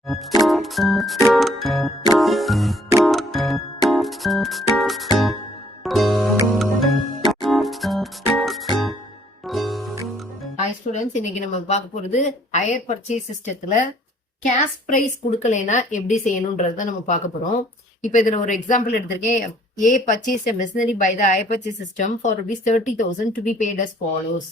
Hi students, இன்னைக்கு நம்ம பார்க்க போறது ஹையர் பர்ச்சேஸ் சிஸ்டத்துல கேஷ் பிரைஸ் கொடுக்கலைன்னா எப்படி செய்யணும்ன்றத நம்ம பார்க்க போறோம். இப்போ இதுல ஒரு எக்ஸாம்பிள் எடுத்திருக்கேன். A purchase a machinery by the hire purchase system for rupees 30,000 to be paid as follows.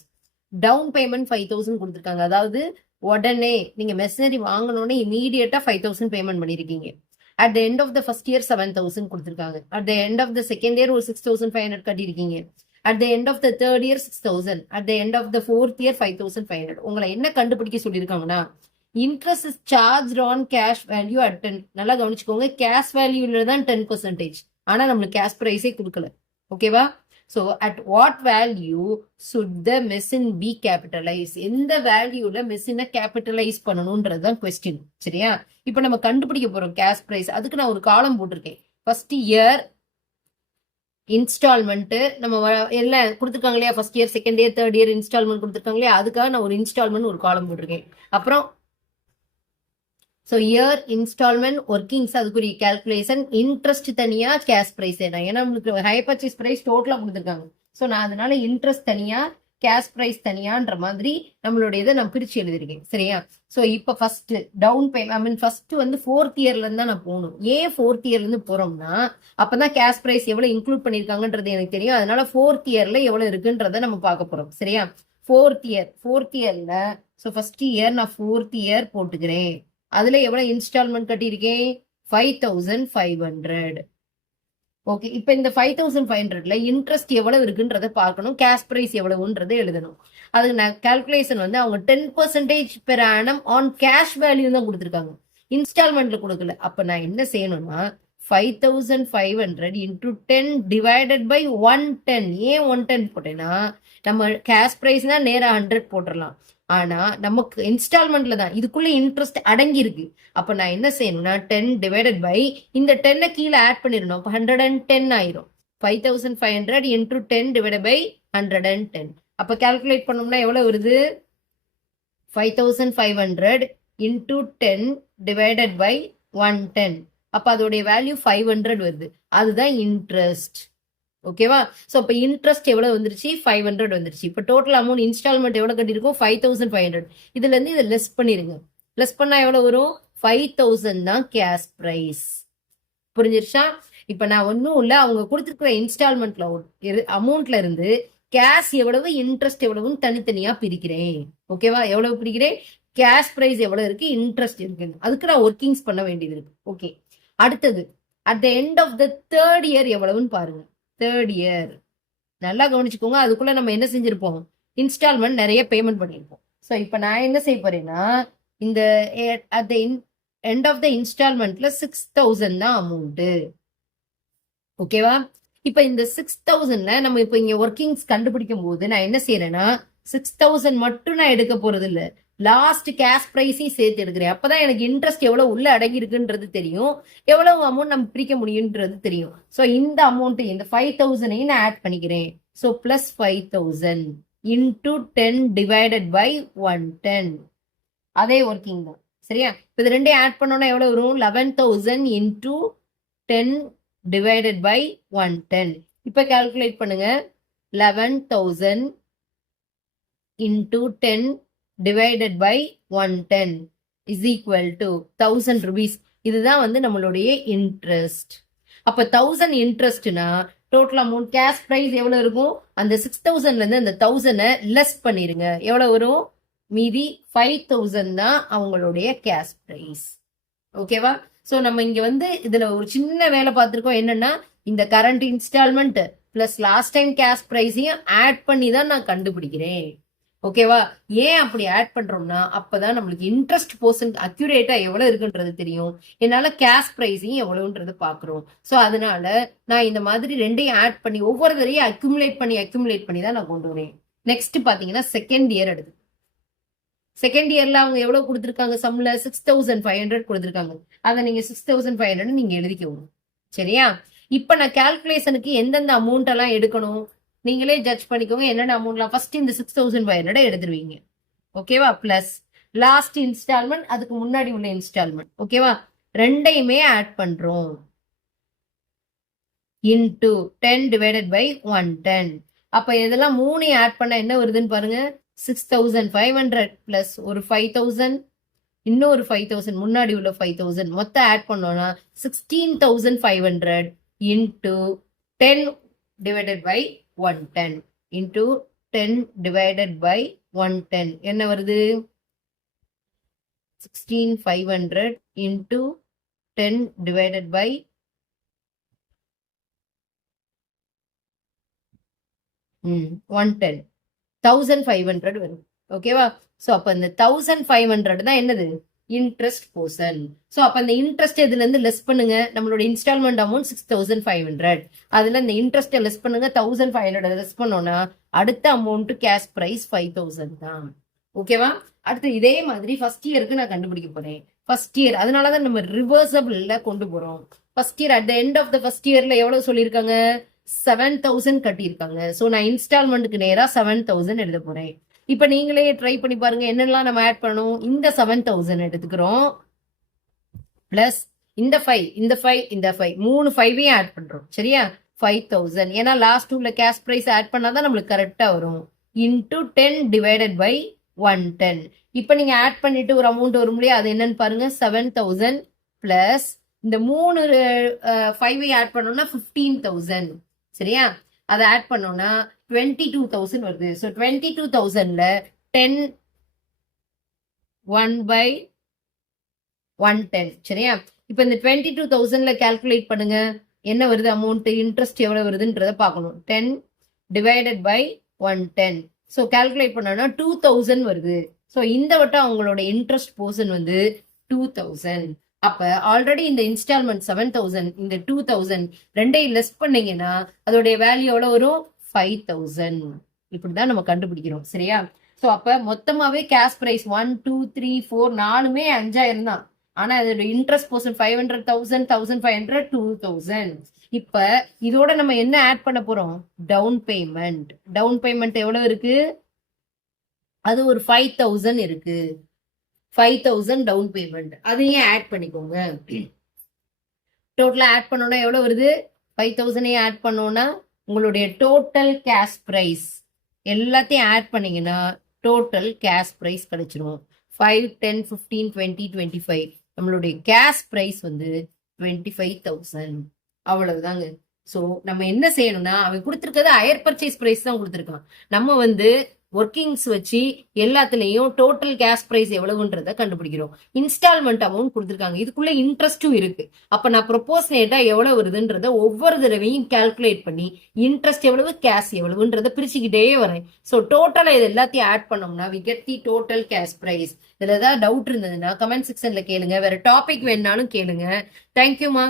Down payment 5,000 கொடுத்துருக்காங்க. அதாவது உடனே நீங்க மெஷினரி வாங்கணும்னே இமீடியட்டா 5,000 பேமெண்ட் பண்ணிருக்கீங்க. At the end of the first year 7,000 கொடுத்துருக்காங்க. At the end of the second year ஒரு 6,500 கட்டிருக்கீங்க. At the end of the third year 6,000. At the end of the fourth year 5,500. உங்களை என்ன கண்டுபிடிக்க சொல்லியிருக்காங்கன்னா, interest is charge on cash value at 10. நல்லா கவனிச்சுக்கோங்க, cash வேல்யூல தான் 10%. ஆனா நம்மளுக்கு கேஷ் பிரைஸே கொடுக்கல. ஓகேவா? So at what value should the machine be capitalise? எந்த வேல்யூல மெஷினை கேபிட்டலைஸ் பண்ணணும்ன்றது தான் கொஸ்டின். சரியா? இப்போ நம்ம கண்டுபிடிக்க போறோம் கேஷ் பிரைஸ். அதுக்கு நான் ஒரு காலம் போட்டிருக்கேன். ஃபர்ஸ்ட் இயர் இன்ஸ்டால்மெண்ட் நம்ம எல்லாம் கொடுத்துருக்காங்க இல்லையா? First year, second year, third year instalment கொடுத்துருக்காங்க இல்லையா? அதுக்காக நான் ஒரு இன்ஸ்டால்மெண்ட் ஒரு காலம் போட்டிருக்கேன். அப்புறம் ஸோ இயர் இன்ஸ்டால்மெண்ட் ஒர்க்கிங்ஸ் அதுக்குரிய கேல்குலேஷன், இன்ட்ரெஸ்ட் தனியா, கேஷ் பிரைஸ் ஏன்னா நம்மளுக்கு ஹை பர்ச்சேஸ் பிரைஸ் டோட்டலாக கொடுத்துருக்காங்க. ஸோ நான் அதனால இன்ட்ரெஸ்ட் தனியா, கேஷ் பிரைஸ் தனியான்ற மாதிரி நம்மளுடைய இதை நான் பிரிச்சு எழுதிருக்கேன். சரியா? ஸோ இப்போ ஃபர்ஸ்ட் டவுன் பேமெண்ட் ஃபர்ஸ்ட் வந்து ஃபோர்த் இயர்ல இருந்து தான் நான் போகணும். ஏன் ஃபோர்த் இயர்ல இருந்து போறோம்னா அப்பதான் கேஷ் பிரைஸ் எவ்வளவு இன்க்ளூட் பண்ணிருக்காங்கன்றது எனக்கு தெரியும். அதனால ஃபோர்த் இயர்ல எவ்வளவு இருக்குன்றத நம்ம பார்க்க போறோம். சரியா? ஃபோர்த் இயர்ல ஸோ ஃபர்ஸ்ட் இயர் நான் ஃபோர்த் இயர் போட்டுக்கிறேன். அதுல எவ்வளவு இன்ஸ்டால்மெண்ட் கட்டியிருக்கேன்? 5,500. ஓகே, இப்போ இந்த 5,500ல இன்ட்ரெஸ்ட் எவ்வளவு இருக்குன்றத பார்க்கணும், கேஷ் பிரைஸ் எவ்வளவுன்றதை எழுதணும். அதுக்கு நான் கால்குலேஷன் வந்து அவங்க 10% per annum on cash value தான் கொடுத்துருக்காங்க, இன்ஸ்டால்மெண்ட்ல கொடுக்கல. அப்ப நான் என்ன செய்யணும்னா 5,500 இன்டூ 10 டிவைடட் பை 110. ஏன் 110 போட்டேன்னா நம்ம கேஷ் பிரைஸ்னா நேரா 100 போட்டுடலாம். ஆனா நமக்கு இன்ஸ்டால்மெண்ட்ல தான் இதுக்குள்ள இன்ட்ரெஸ்ட் அடங்கி இருக்கு. அப்ப நான் என்ன செய்யணும்னா 10 டிவைடட் பை இந்த 10 கீழே ஆட் பண்ணிடணும். அப்ப 110 ஆயிரும். 5,500 இன்டூ 10 டிவைடட் பை 110. அப்ப கால்குலேட் பண்ணோம்னா எவ்வளவு வருது? 5,500 இன்டூ 10 டிவைடட் பை 110. அப்ப அதோடைய வேல்யூ 500 வருது. அதுதான் இன்ட்ரெஸ்ட். ஓகேவா? சோ இப்ப இன்ட்ரெஸ்ட் எவ்வளவு வந்துருச்சு? 500 வந்துருச்சு. இப்ப டோட்டல் அமௌண்ட் இன்ஸ்டால்மெண்ட் எவ்வளவு கட்டிருக்கோம்? 5,500. இதுல இருந்து இதை லெஸ் பண்ணிருங்க. லெஸ் பண்ணா எவ்வளவு வரும்? 5,000 தான் கேஷ் பிரைஸ். புரிஞ்சிருச்சா? இப்ப நான் ஒன்னும் இல்ல, அவங்க கொடுத்துருக்கிற இன்ஸ்டால்மெண்ட்ல அமௌண்ட்ல இருந்து கேஷ் எவ்வளவு, இன்ட்ரெஸ்ட் எவ்வளவுன்னு தனித்தனியா பிரிக்கிறேன். ஓகேவா? எவ்வளவு பிரிக்கிறேன்? கேஷ் பிரைஸ் எவ்வளவு இருக்கு, இன்ட்ரெஸ்ட் இருக்கு, அதுக்கு நான் ஒர்க்கிங்ஸ் பண்ண வேண்டியது இருக்கு. ஓகே, அடுத்தது at the end of the third year எவ்வளவுன்னு பாருங்க. தேர்ட் இயர் நல்லா கவனிச்சுக்கோங்க. அதுக்குள்ள நம்ம என்ன செஞ்சிருப்போம்? இன்ஸ்டால்மெண்ட் நிறைய பேமெண்ட் பண்ணிருப்போம். ஸோ இப்போ நான் என்ன செய்ய போறேன்னா இந்த at the end of the இன்ஸ்டால்மெண்ட்ல 6,000 தான் அமௌண்ட். ஓகேவா? இப்போ இந்த 6,000ல நம்ம இப்போ இங்க ஒர்க்கிங்ஸ் கண்டுபிடிக்கும் போது நான் என்ன செய்யறேன்னா 6,000 மட்டும் நான் எடுக்க போறது இல்லை, லாஸ்ட் கேஷ் பிரைஸையும் சேர்த்து எடுக்கிறேன். அப்பதான் எனக்கு இன்ட்ரெஸ்ட் எவ்வளவு உள்ள அடங்கி இருக்குன்றது தெரியும், எவ்வளவு அமௌண்ட் நம்ம பிரிக்க முடியும்ன்றது தெரியும். ஸோ இந்த அமௌண்ட் இந்த 5,000ஐயும் நான் ஆட் பண்ணிக்கிறேன். So plus 5,000 into 10 divided by 110. அதே ஒர்க்கிங் தான். சரியா? இப்போ இது ரெண்டையும் ஆட் பண்ணோம்னா எவ்வளவு வரும்? 11,000 இன்டூ 10 டிவைடட் பை 110. இப்போ கால்குலேட் பண்ணுங்க. 11,000 into 10 divided by 110 is equal to 1,000 rupees. இதுதான் வந்து நம்மளுடைய இன்ட்ரெஸ்ட். அப்ப 1,000 இன்ட்ரெஸ்ட்னா டோட்டல் அமௌண்ட் கேஷ் பிரைஸ் எவ்வளவு இருக்கும்? அந்த 6,000ல இருந்து அந்த 1,000 லெஸ் பண்ணிருங்க. எவ்வளவு வரும்? மீதி 5,000 தான் அவங்களுடைய கேஷ் பிரைஸ். ஓகேவா? சோ நம்ம இங்க வந்து இதுல ஒரு சின்ன வேலை பார்த்திருக்கோம். என்னன்னா இந்த current installment plus last time cash பிரைஸையும் ஆட் பண்ணி தான் நான் கண்டுபிடிக்கிறேன். ஓகேவா? ஏன் அப்படி ஆட் பண்றோம்னா அப்பதான் நம்மளுக்கு இன்ட்ரெஸ்ட் போர்ஷன் அக்யூரேட்டா எவ்வளவு இருக்குன்றது தெரியும், என்னால கேஷ் பிரைஸையும் எவ்வளவுன்றது பாக்குறோம். சோ அதனால நான் இந்த மாதிரி ரெண்டையும் ஆட் பண்ணி ஒவ்வொரு தரையும் அக்யூமுலேட் பண்ணி தான் நான் கொண்டு வரேன். நெக்ஸ்ட் பாத்தீங்கன்னா செகண்ட் இயர் எடுத்து செகண்ட் இயர்ல அவங்க எவ்வளவு கொடுத்துருக்காங்க? சம்ல 6,500 கொடுத்துருக்காங்க. அதை நீங்க 6,500 நீங்க எழுதிக்கணும். சரியா? இப்ப நான் கால்குலேஷனுக்கு எந்தெந்த அமௌண்ட் எல்லாம் எடுக்கணும் நீங்களே ஜட்ஜ் பண்ணிக்கோங்க. என்னென்ன அமௌண்ட்லாம் ஃபர்ஸ்ட் இந்த 6,500 எடுத்துருவீங்க. ஓகேவா? பிளஸ் லாஸ்ட் இன்ஸ்டால்மெண்ட், அதுக்கு முன்னாடி உள்ள இன்ஸ்டால்மெண்ட். ஓகேவா? ரெண்டையுமே ஆட் பண்றோம். Into 10 divided by 110. அப்ப இதெல்லாம் மூணையும் ஆட் பண்ணா என்ன வருதுன்னு பாருங்க. 6500 பிளஸ் ஒரு 5000, இன்னொரு 5000, முன்னாடி உள்ள 5000 மொத்தம் ஆட் பண்ணோம்னா 16500 into 10 divided by 110 into 10 divided by 110 என்ன வருது? 16500 இன்டு 10 டிவைடட் பை 110, 1500 வரும். ஓகேவா? சோ அப்ப இந்த 1500 தான் என்னது? Interest portion. சோ அப்ப அந்த இன்ட்ரெஸ்ட் இதுல இருந்து லெஸ் பண்ணுங்க. நம்மளோட இன்ஸ்டால்மெண்ட் அமௌண்ட் 6500, அதுல இந்த இன்ட்ரெஸ்ட் லெஸ் பண்ணுங்க. 1500 லெஸ் பண்ணோம்னா அடுத்த அமௌண்ட் கேஷ் பிரைஸ் 5000 தான். ஓகேவா? அடுத்து இதே மாதிரி ஃபர்ஸ்ட் இயருக்கு நான் கண்டுபிடிக்க போறேன். ஃபர்ஸ்ட் இயர், அதனாலதான் நம்ம ரிவர்சபிள்ல கொண்டு போறோம். First year at the end of the first இயர்ல எவ்வளவு சொல்லியிருக்காங்க? 7000 கட்டியிருக்காங்க. சோ நான் இன்ஸ்டால்மெண்ட்டுக்கு நேரா 7000 எழுத போறேன். இப்ப நீங்களே ட்ரை பண்ணி பாருங்க என்னெல்லாம் நம்ம ஆட் பண்ணணும். இந்த 7000 எடுத்துக்கிறோம், பிளஸ் இந்த 5, இந்த 5, இந்த 5, 3 5ஐயும் ஆட் பண்றோம். சரியா? 5000, ஏன்னா லாஸ்ட் உள்ள கேஷ் பிரைஸ் ஆட் பண்ணாதான் நம்மளுக்கு கரெக்டா வரும். Into 10 divided by 110. இப்ப நீங்க ஆட் பண்ணிட்டு ஒரு அமௌண்ட் வரும் இல்லையா, அது என்னன்னு பாருங்க. 7000 பிளஸ் இந்த 3 5ஐ ஆட் பண்ணோம்னா 15000. சரியா? அதை ஆட் பண்ணோம்னா 22000 வருது. ஸோ 22000ல 10 1 by 110. சரியா? இப்ப இந்த 22000ல கால்குலேட் பண்ணுங்க. என்ன வருது அமௌண்ட்? இன்ட்ரெஸ்ட் எவ்வளவு வருதுன்றத பார்க்கணும். 10 டிவைடட் பை 110. ஸோ கால்குலேட் பண்ணோம்னா 2000 வருது. ஸோ இந்த வட்டம் அவங்களோட இன்ட்ரெஸ்ட் போர்ஷன் வந்து 2000. அப்ப ஆல்ரெடி இந்த இன்ஸ்டால்மெண்ட் 7000, இந்த 2000 ரெண்டையும் லெஸ் பண்ணீங்கன்னா அதோடைய வேல்யூ எவ்வளவு வரும்? 5000. இப்படிதான் நம்ம கண்டுபிடிக்கிறோம். சரியா? சோ அப்ப மொத்தமாவே கேஷ் பிரைஸ் 1 2 3 4 4மே 5000 தான். ஆனா அதோட இன்ட்ரெஸ்ட் போர்ஷன் 500, 1000, 1500, 2000. இப்ப இதோட நம்ம என்ன ஆட் பண்ண போறோம்? Down payment. டவுன் பேமெண்ட் எவ்வளவு இருக்கு? அது ஒரு 5000 இருக்கு. 5000 டவுன் பேமெண்ட், அதையும் ஆட் பண்ணிக்கோங்க. டோட்டலா ஆட் பண்ணோம்னா எவ்வளவு வருது? 5000ஐயும் ஆட் பண்ணோம்னா உங்களுடைய டோட்டல் கேஷ் பிரைஸ் எல்லாத்தையும் ஆட் பண்ணீங்கன்னா டோட்டல் கேஷ் பிரைஸ் கிடைச்சிரும். 5 10 15 20 25. நம்மளுடைய கேஷ் பிரைஸ் வந்து 25000. அவ்வளவுதாங்க. சோ நம்ம என்ன செய்யணும்னா, அவன் கொடுத்திருக்கிறது ஹையர் பர்ச்சேஸ் பிரைஸ் தான் கொடுத்திருக்கான். நம்ம வந்து ஒர்க்கிங்ஸ் வச்சு எல்லாத்துலயும் டோட்டல் கேஷ் பிரைஸ் எவ்வளவுன்றத கண்டுபிடிக்கிறோம். இன்ஸ்டால்மெண்ட் அமௌண்ட் கொடுத்துருக்காங்க, இதுக்குள்ள இன்ட்ரெஸ்டும் இருக்கு. அப்ப நான் ப்ரொபோஷனேட்டா எவ்வளவு வருதுன்றத ஒவ்வொரு தடவையும் கால்குலேட் பண்ணி இன்ட்ரெஸ்ட் எவ்வளவு கேஷ் எவ்வளவுன்றத பிரிச்சுக்கிட்டே வரேன். ஸோ டோட்டலா இது எல்லாத்தையும் ஆட் பண்ணோம்னா we get the total cash price. இதுல ஏதாவது டவுட் இருந்ததுன்னா கமெண்ட் செக்ஷன்ல கேளுங்க. வேற டாபிக் வேணாலும் கேளுங்க. தேங்க்யூமா.